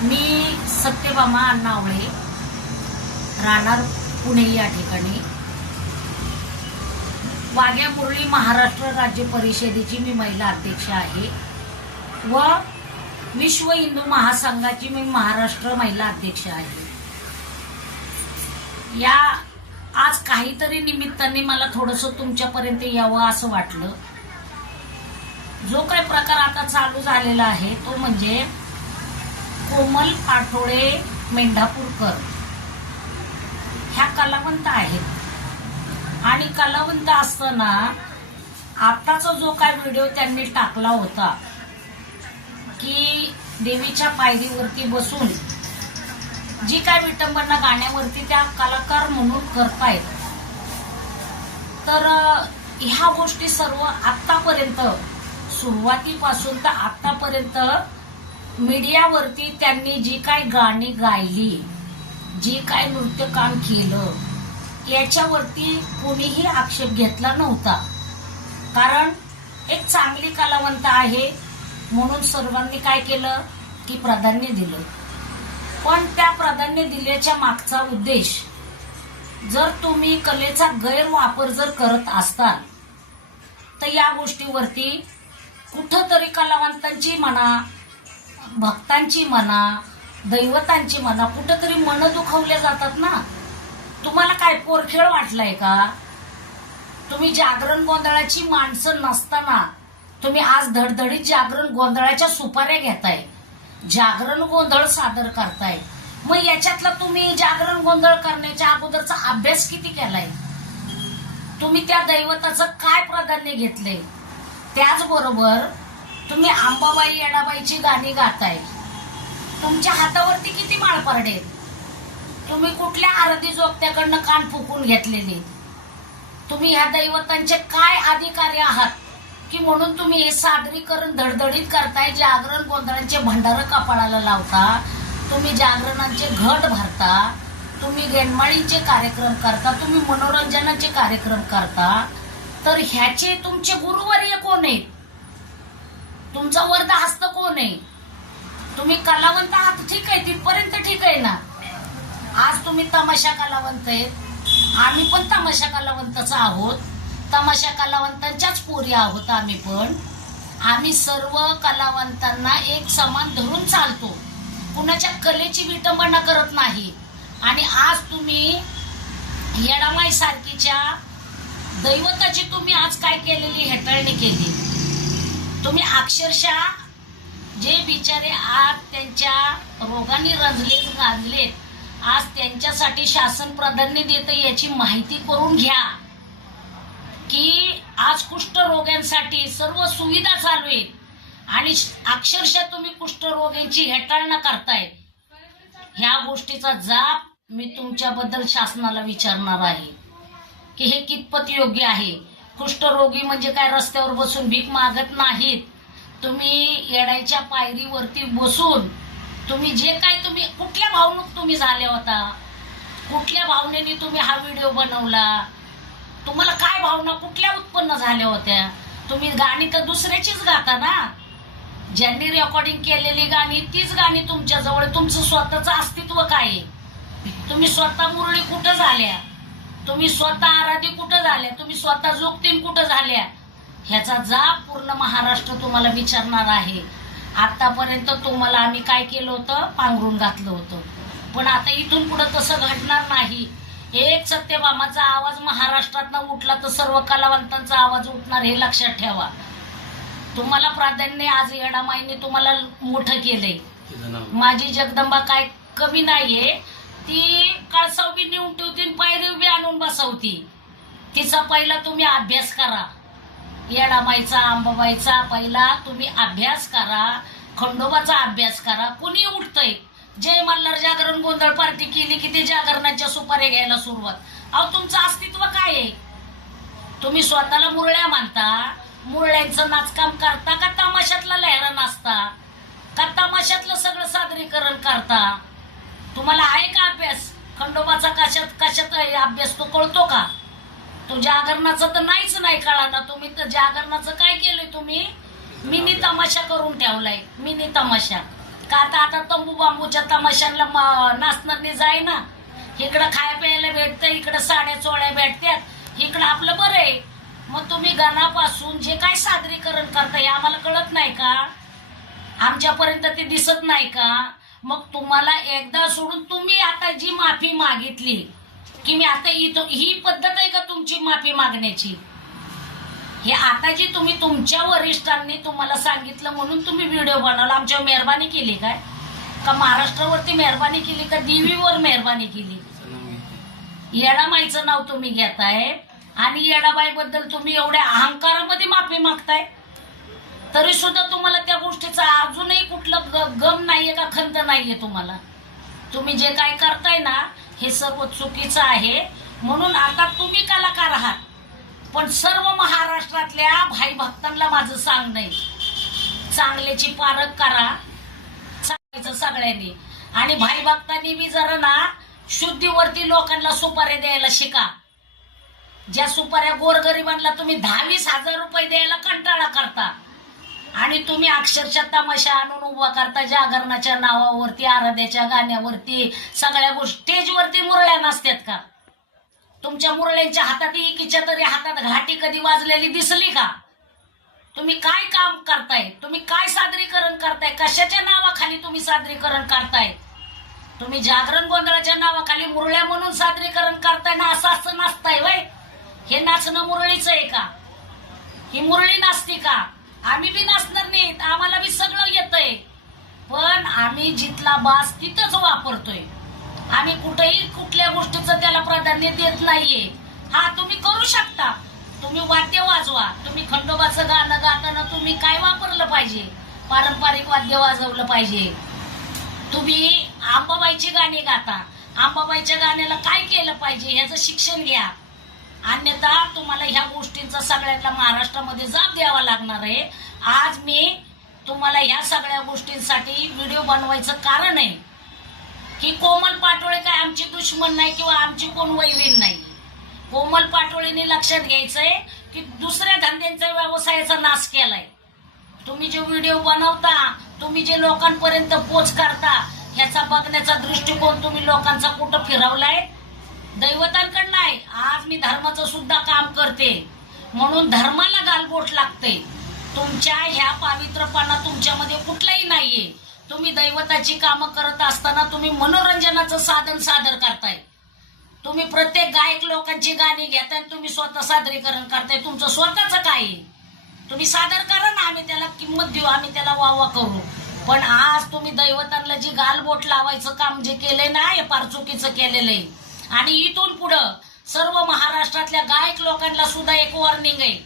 मी सत्यभामा अण्णावळे राहणार पुणे या ठिकाणी. वाघ्या मुरळी महाराष्ट्र राज्य परिषदेची मी महिला अध्यक्ष आहे व विश्व हिंदू महासंघाची मी महाराष्ट्र महिला अध्यक्ष आहे. या आज काहीतरी निमित्ताने मला थोडस तुमच्यापर्यंत यावं असं वाटलं. जो काही प्रकार आता चालू झालेला आहे तो म्हणजे कोमल पाटोळे मेंढापूरकर. ह्या कलावंत आहेत. आणि कलावंत असताना आताचा जो काय व्हिडिओ त्यांनी टाकला होता की देवीच्या पायरीवरती बसून जी काय विटंबना गाण्यावरती त्या कलाकार म्हणून करतायत तर ह्या गोष्टी सर्व आतापर्यंत सुरुवातीपासून तर आतापर्यंत मीडियावरती त्यांनी जी काय गाणी गायली जी काय नृत्यकाम केलं याच्यावरती कोणीही आक्षेप घेतला नव्हता. कारण एक चांगली कलावंत आहे म्हणून सर्वांनी काय केलं? की प्राधान्य दिलं. पण त्या प्राधान्य दिल्याच्या मागचा उद्देश जर तुम्ही कलेचा गैरवापर जर करत असताल तर या गोष्टीवरती कुठंतरी कलावंतांची म्हणा भक्तांची म्हणा दैवतांची म्हणा कुठंतरी मन दुखवले जातात ना? तुम्हाला काय पोरखेळ वाटलाय का? तुम्ही जागरण गोंधळाची माणसं नसताना तुम्ही आज धडधडीत जागरण गोंधळाच्या सुपाऱ्या घेताय. जागरण गोंधळ सादर करताय. मग याच्यातला तुम्ही जागरण गोंधळ करण्याच्या अगोदरचा अभ्यास किती केलाय? तुम्ही त्या दैवताचं काय प्राधान्य घेतलंय? त्याचबरोबर तुम्ही आंबाबाई येडाबाईची गाणी गाताय. तुमच्या हातावरती किती माळपारडे आहेत? तुम्ही कुठल्या आरती जोगत्याकडनं कान फुकून घेतलेले? तुम्ही ह्या दैवतांचे काय अधिकारी आहात? की म्हणून तुम्ही हे सादरीकरण धडधडीत करताय जागरण गोंधळांचे भंडार कपाळाला लावता? तुम्ही जागरणांचे घट भरता? तुम्ही गेनमाळीचे कार्यक्रम करता? तुम्ही मनोरंजनाचे कार्यक्रम करता? तर ह्याचे तुमचे गुरुवर्य कोण आहेत? तुमचा वर्ध हस्त कोण आहे? तुम्ही कलावंत आहात ठीक आहे तिथपर्यंत ठीक आहे ना? आज तुम्ही तमाशा कलावंत आहेत आम्ही पण तमाशा कलावंतच आहोत. तमाशा कलावंतांच्याच पोरी आहोत आम्ही पण. आम्ही सर्व कलावंतांना एक समान धरून चालतो. कुणाच्या कलेची विटंबना करत नाही. आणि आज तुम्ही येडामाई सारखीच्या दैवताची तुम्ही आज काय केलेली हेटाळणी केली? तुम्ही अक्षरशः जे बिचारे आज त्यांच्या रोगाने रंजले गाजलेत आज त्यांच्यासाठी शासन प्राधान्य देतं याची माहिती करून घ्या. की आज कुष्ठरोग्यांसाठी सर्व सुविधा चालू आहेत. आणि अक्षरशः तुम्ही कुष्ठरोग्यांची हेटाळणा करतायत ह्या गोष्टीचा जाब मी तुमच्याबद्दल शासनाला विचारणार आहे. की हे कितपत योग्य आहे? कुष्ठरोगी म्हणजे काय रस्त्यावर बसून भीक मागत नाहीत. तुम्ही येडायच्या पायरीवरती बसून तुम्ही जे काय तुम्ही कुठल्या भावनेत तुम्ही झाल्या होता? कुठल्या भावनेने तुम्ही हा व्हिडिओ बनवला? तुम्हाला काय भावना कुठल्या उत्पन्न झाल्या होत्या? तुम्ही गाणी तर दुसऱ्याचीच गाता ना? ज्यांनी रेकॉर्डिंग केलेली गाणी तीच गाणी तुमच्याजवळ तुमचं स्वतःचं अस्तित्व काय आहे? तुम्ही स्वतः मुरळी कुठं झाल्या? तुम्ही स्वतः आराधी कुठं झाल्या? तुम्ही स्वतः जोगतीन कुठं झाल्या? ह्याचा जाब पूर्ण महाराष्ट्र तुम्हाला विचारणार आहे. आतापर्यंत तुम्हाला आम्ही काय केलं होतं? पांघरून घातलं होतं. पण आता इथून पुढे तसं घडणार नाही. एक सत्यभामाचा आवाज महाराष्ट्रात उठला तर सर्व कलावंतांचा आवाज उठणार हे लक्षात ठेवा. तुम्हाला प्राधान्य आज येडामाईने तुम्हाला मोठं केलंय. माझी जगदंबा काय कमी नाहीये. ती काळसाव नेऊन ठेवती आणि पायरी बी आणून बसवती तिचा पहिला तुम्ही अभ्यास करा. येडामाईचा अंबाबाईचा पहिला तुम्ही अभ्यास करा. खंडोबाचा अभ्यास करा. कुणी उठतंय? जय मल्हार जागरण गोंधळ पार्टी केली की ते जागरणाच्या सुपाऱ्या घ्यायला सुरुवात. अहो तुमचं अस्तित्व काय आहे? तुम्ही स्वतःला मुरळ्या मानता. मुरळ्यांचं नाचकाम करता का तमाशातला लहरा नाचता? का तमाशातलं सगळं सादरीकरण करता? तुम्हाला आहे का अभ्यास? खंडोबाचा कशात कशात आहे अभ्यास तो कळतो का? तो जागरणाचं तर नाहीच नाही कळाना तुम्ही तर जागरणाचं काय केलंय तुम्ही? मिनी तमाशा करून ठेवलाय. मिनी तमाशा. का आता आता तंबू बांबूच्या तमाशांना नाचणार जाय ना इकडं खाय प्यायला भेटतं इकडं साड्या चोळ्या भेटतात इकडं आपलं बरं आहे. मग तुम्ही गणापासून जे काय सादरीकरण करता हे आम्हाला कळत नाही का? आमच्यापर्यंत ते दिसत नाही का? मग तुम्हाला एकदा सोडून तुम्ही आता जी माफी मागितली की मी आता इथं ही पद्धत आहे का तुमची माफी मागण्याची? हे आता जी तुम्ही तुमच्या वरिष्ठांनी तुम्हाला सांगितलं म्हणून तुम्ही व्हिडिओ बनवला. आमच्यावर मेहरबानी केली काय? का महाराष्ट्रावरती मेहरबानी केली का देवीवर मेहरबानी केली? येडामाईचं नाव तुम्ही घेताय आणि येडाबाई बद्दल तुम्ही एवढ्या अहंकारामध्ये माफी मागताय. तरी सुद्धा तुम्हाला त्या गोष्टीचा अजूनही कुठलं ग- गम नाहीये का खंत नाहीये तुम्हाला? तुम्ही जे काय करताय ना हे सर्व चुकीचं आहे. म्हणून आता तुम्ही कलाकार आहात. पण सर्व महाराष्ट्रातल्या भाई भक्तांना माझं सांगणं आहे चांगल्याची पारख करा. सांगायचं सगळ्यांनी. आणि भाई भक्तांनी मी जरा ना शुद्धीवरती लोकांना सुपाऱ्या द्यायला शिका. ज्या सुपाऱ्या गोरगरिबांना तुम्ही दहावीस हजार रुपये द्यायला कंटाळा करता. आणि तुम्ही अक्षरशः तमाशा आणून उभा करता जागरणाच्या नावावरती आराध्याच्या गाण्यावरती सगळ्या गोष्टी स्टेजवरती मुरळ्या नसतात का? तुमच्या मुरळ्यांच्या हातात एकीच्या तरी हातात घाटी कधी वाजलेली दिसली का? तुम्ही काय काम करताय? तुम्ही काय सादरीकरण करताय? कशाच्या नावाखाली तुम्ही सादरीकरण करताय? तुम्ही जागरण गोंधळाच्या नावाखाली मुरळ्या म्हणून सादरीकरण करताय ना असं असं नाचताय वय? हे नाचणं मुरळीचं आहे का? ही मुरळी नाचते का? आम्ही बी नाचणार नाहीत आम्हाला बी सगळं येतंय. पण आम्ही जिथला बास तिथंच वापरतोय. आम्ही कुठेही कुठल्या गोष्टीचं त्याला प्राधान्य देत नाहीये. हा तुम्ही करू शकता. तुम्ही वाद्य वाजवा. तुम्ही खंडोबाचं गाणं गाताना तुम्ही काय वापरलं पाहिजे? पारंपरिक वाद्य वाजवलं पाहिजे. तुम्ही आंबाबाईची गाणी गाता. आंबाबाईच्या गाण्याला काय केलं पाहिजे? ह्याचं शिक्षण घ्या. अन्यथा तुम्हाला ह्या गोष्टींचा सगळ्यातला महाराष्ट्रामध्ये जाब द्यावा लागणार आहे. आज मी तुम्हाला ह्या सगळ्या गोष्टींसाठी व्हिडिओ बनवायचं कारण आहे. की कोमल पाटोळे काय आमची दुश्मन नाही किंवा आमची कोण वैरीण नाही. कोमल पाटोळेने लक्षात घ्यायचंय की दुसऱ्या धंद्यांचा व्यवसायाचा नाश केलाय. तुम्ही जे व्हिडिओ बनवता तुम्ही जे लोकांपर्यंत पोच करता ह्याचा बघण्याचा दृष्टिकोन तुम्ही लोकांचा कुठं फिरवलाय? दैवतांकडनं आहे आज मी धर्माचं सुद्धा काम करते. म्हणून धर्माला गालबोट लागते. तुमच्या ह्या पावित्रपणा तुमच्यामध्ये कुठलाही नाहीये. तुम्ही दैवताची कामं करत असताना तुम्ही मनोरंजनाचं साधन सादर करताय. तुम्ही प्रत्येक गायक लोकांची गाणी घेताय तुम्ही स्वतः सादरीकरण करताय. तुमचं स्वतःचं काय आहे? तुम्ही सादर करा ना आम्ही त्याला किंमत देऊ आम्ही त्याला वावा करू. पण आज तुम्ही दैवतांना जी गालबोट लावायचं काम जे केलंय ना हे फार चुकीचं केलेलं आहे. आणि इथून पुढं सर्व महाराष्ट्रातल्या गायक लोकांना सुद्धा एक वॉर्निंग आहे.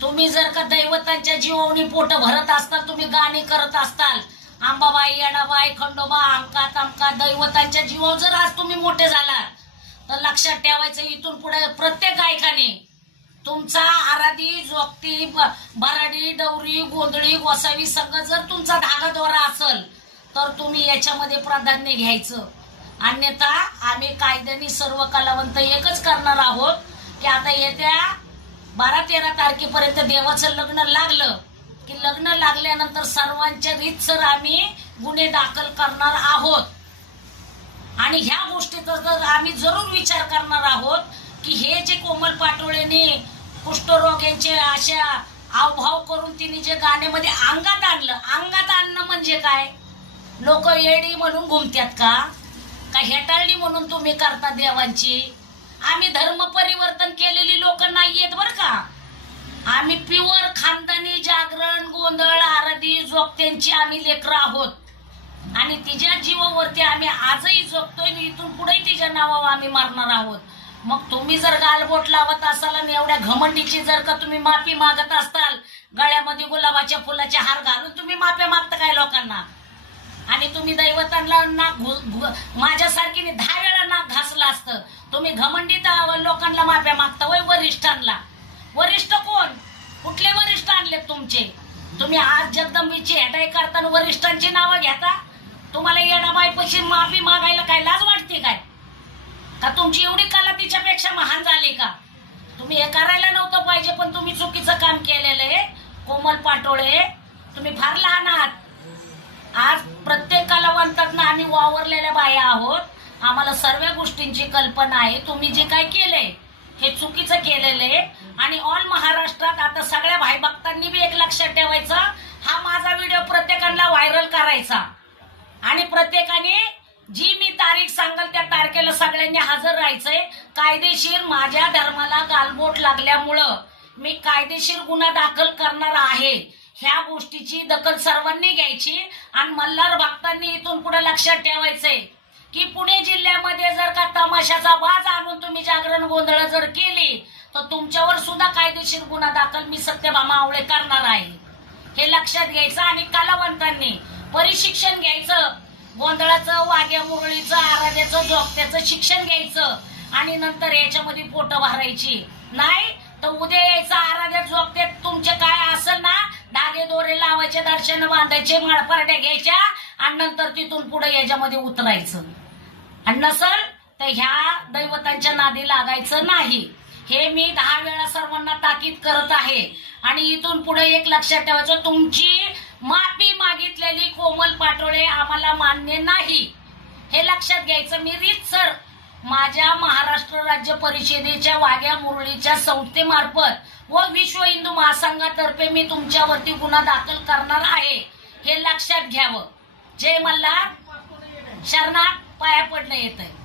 तुम्ही जर का दैवतांच्या जीवनी पोट भरत असताल तुम्ही गाणी करत असताल आंबाबाई येणाबाई खंडोबा आमका तमका दैवतांच्या जीवावर जर आज तुम्ही मोठे झाला तर लक्षात ठेवायचं इथून पुढे प्रत्येक गायकाने तुमचा आराधी जोगती ब- भराडी डवरी गोंधळी गोसावी संघ जर तुमचा धागा दोरा असेल तर तुम्ही याच्यामध्ये प्राधान्य घ्यायचं. अन्यथा आम्ही कायद्याने सर्व कलावंत एकच करणार आहोत की आता येत्या बारा तेरा तारखेपर्यंत देवाचं लग्न लागलं. की लग्न लागल्यानंतर सर्वांच्या रीतसर आम्ही गुन्हे दाखल करणार आहोत. आणि ह्या गोष्टीचा जर आम्ही जरूर विचार करणार आहोत की हे जे कोमल पाटोळेने कुष्ठरोग यांचे अशा हावभाव करून तिने जे गाण्यामध्ये अंगात आणलं अंगात आणणं म्हणजे काय? लोक येडी म्हणून घुमतात का? का हेटाळणी म्हणून तुम्ही करता देवांची? आम्ही धर्म परिवर्तन केलेली लोक नाहीयेत बर का? आम्ही प्युअर खानदानी जागरण गोंधळ आरती जोगत्यांची आम्ही लेकरं आहोत. आणि तिच्या जीवावरती आम्ही आजही जगतोय इथून पुढेही तिच्या नावावर आम्ही मारणार आहोत. मग तुम्ही जर गालबोट लावत असाल आणि एवढ्या घमंडीची जर का तुम्ही माफी मागत असाल गळ्यामध्ये गुलाबाच्या फुलाचे हार घालून तुम्ही माफ्या मागता काय लोकांना? आणि तुम्ही दैवतांना नाक घु- घु- माझ्यासारखीने दहा वेळा नाक घासलं असतं. तुम्ही घमंडीत लोकांना माफ्या मागता वय वरिष्ठांना. वरिष्ठ कोण? कुठले वरिष्ठ आणले तुमचे? तुम्ही आज जगदंबीची हेटाई करताना वरिष्ठांची नावं घेता? तुम्हाला येणाबाईपाशी माफी मागायला काय लाज वाटते काय? का तुमची एवढी कला तिच्यापेक्षा महान झाली का? तुम्ही हे करायला नव्हतं पाहिजे पण तुम्ही चुकीचं काम केलेलं आहे. कोमल पाटोळे तुम्ही फार लहान आहात. आज प्रत्येकाला म्हणतात ना आम्ही वावरलेल्या बाया आहोत. आम्हाला सर्व गोष्टींची कल्पना आहे. तुम्ही जे काय केलंय हे चुकीचं केलेलं आहे. आणि ऑल महाराष्ट्रात आता सगळ्या भाई भक्तांनी बी एक लक्षात ठेवायचं हा माझा व्हिडिओ प्रत्येकाला व्हायरल करायचा. आणि प्रत्येकाने जी मी तारीख सांगाल त्या तारखेला सगळ्यांनी हजर राहायचंय. कायदेशीर माझ्या धर्माला गालबोट लागल्यामुळं मी कायदेशीर गुन्हा दाखल करणार आहे. ह्या गोष्टीची दखल सर्वांनी घ्यायची. आणि मल्हार भक्तांनी इथून पुढे लक्षात ठेवायचंय की पुणे जिल्ह्यामध्ये जर का तमाशाचा बाज आणून तुम्ही जागरण गोंधळ जर केली तर तुमच्यावर सुद्धा कायदेशीर गुन्हा दाखल मी सत्यभामा आवळे करणार आहे. हे लक्षात घ्यायचं आणि कलावंतांनी परिशिक्षण घ्यायचं गोंधळाचं वाघ्या मुरळीचं आराध्याचं जोगत्याचं शिक्षण घ्यायचं आणि नंतर याच्यामध्ये पोट भरायची. नाही तर उद्या यायचं आराध्या जोगत्यात तुमचे काय असेल ना धागे दोरे लावायचे दर्शन बांधायचे माळपारड्या घ्यायच्या आणि नंतर तिथून पुढे याच्यामध्ये उतरायचं. आणि नसल तर ह्या दैवतांच्या नादी लागायचं नाही. हे मी दहा वेळा सर्वांना ताकीद करत आहे. आणि इथून पुढे एक लक्षात ठेवायचं तुमची माफी मागितलेली कोमल पाटोळे आम्हाला मान्य नाही. हे लक्षात घ्यायचं मी रीत सर माझ्या महाराष्ट्र राज्य परिषदेच्या वाघ्या मुरळीच्या संस्थेमार्फत व विश्व हिंदू महासंघातर्फे मी तुमच्यावरती गुन्हा दाखल करणार आहे हे लक्षात घ्यावं. जय मल्हार. शरणात पाया पडणं येत आहे